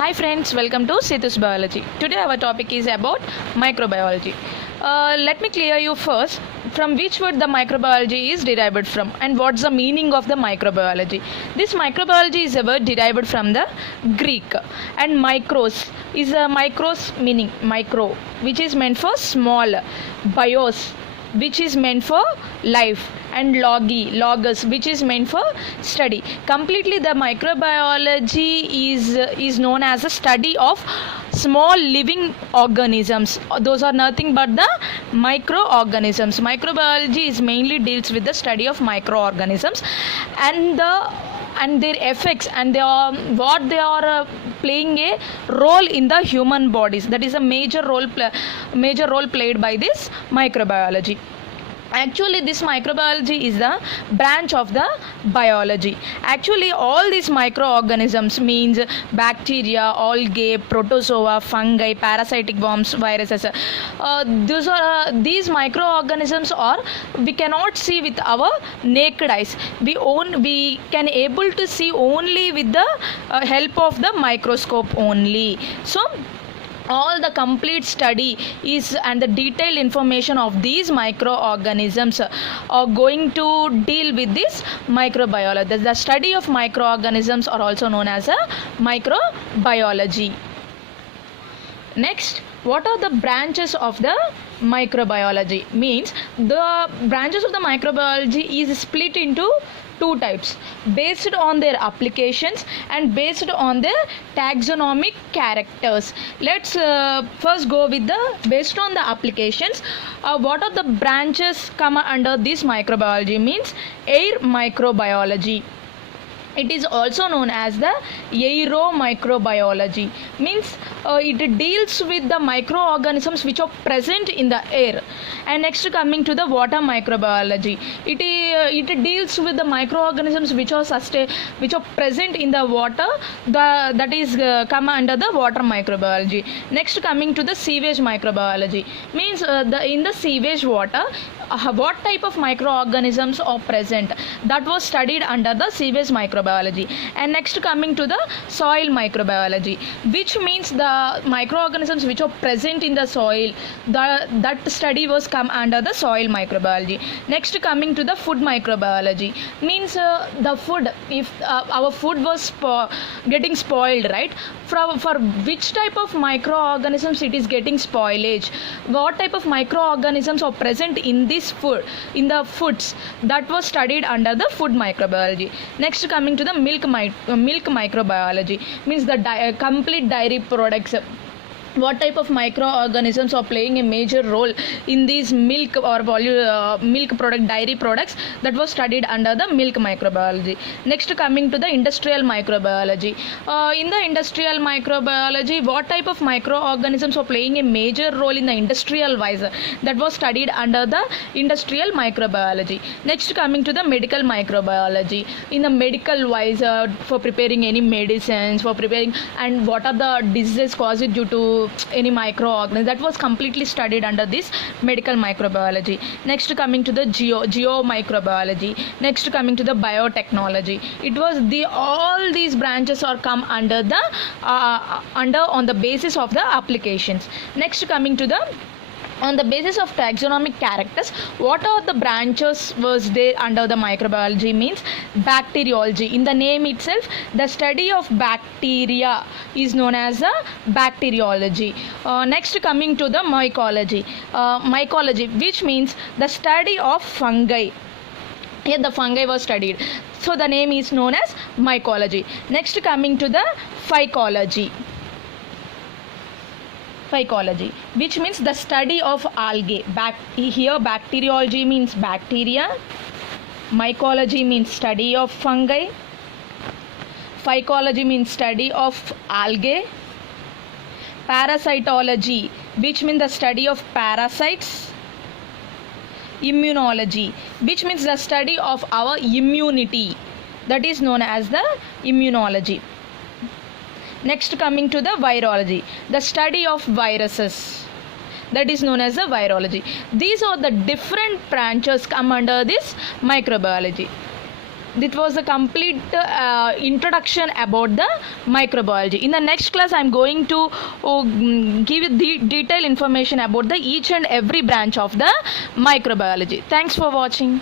Hi friends, welcome to Setu's Biology. Today our topic is about microbiology. Let me clear you first from which word the microbiology is derived from and what's the meaning of the microbiology. This microbiology is a word derived from the Greek, and micros is a micros meaning micro, which is meant for small, bios which is meant for life, and logos which is meant for study. Completely the microbiology is known as a study of small living organisms. Those are nothing but the microorganisms. Microbiology is mainly deals with the study of microorganisms and their effects, and they are what they are playing a role in the human bodies. That is a major role played by this microbiology. Actually, this microbiology is the branch of the biology. Actually, all these microorganisms means bacteria, algae, protozoa, fungi, parasitic worms, viruses. These microorganisms are we cannot see with our naked eyes. We can able to see only with the help of the microscope only. So all the complete study is and the detailed information of these microorganisms are going to deal with this microbiology. The study of microorganisms are also known as a microbiology. Next, what are the branches of the microbiology? Means the branches of the microbiology is split into two types based on their applications and based on their taxonomic characters. Let's first go with the based on the applications. What are the branches come under this microbiology? Means air microbiology. It is also known as the aeromicrobiology. Means it deals with the microorganisms which are present in the air. And next, coming to the water microbiology, it deals with the microorganisms which are present in the water. That is come under the water microbiology. Next, coming to the sewage microbiology, means in the sewage water, what type of microorganisms are present, that was studied under the sewage microbiology. And next, coming to the soil microbiology, which means the microorganisms which are present in the soil, that study was come under the soil microbiology. Next, coming to the food microbiology, means the food, if our food was getting spoiled, right, for which type of microorganisms it is getting spoilage, what type of microorganisms are present in this food, in the foods, that was studied under the food microbiology. Next, coming to the milk microbiology, means the complete dairy products, what type of microorganisms are playing a major role in these milk or milk product, dairy products, that was studied under the milk microbiology. Next, coming to the industrial microbiology, in the industrial microbiology, what type of microorganisms are playing a major role in the industrial wise, that was studied under the industrial microbiology. Next, coming to the medical microbiology, in the medical wise, for preparing any medicines, for preparing, and what are the diseases caused due to any microorganism, that was completely studied under this medical microbiology. Next, coming to the geomicrobiology. Next, coming to the biotechnology, it was all these branches are come under the on the basis of the applications. Next, coming to the on the basis of taxonomic characters, what are the branches was there under the microbiology? Means bacteriology. In the name itself, the study of bacteria is known as the bacteriology. Next, coming to the mycology, which means the study of fungi. Here the fungi was studied, so the name is known as mycology. Next, coming to the phycology, which means the study of algae. Here bacteriology means bacteria, mycology means study of fungi, phycology means study of algae, parasitology, which means the study of parasites, immunology, which means the study of our immunity, that is known as the immunology. Next, coming to the virology, the study of viruses, that is known as the virology. These are the different branches come under this microbiology. This was a complete introduction about the microbiology. In the next class, I am going to give you the detailed information about the each and every branch of the microbiology. Thanks for watching.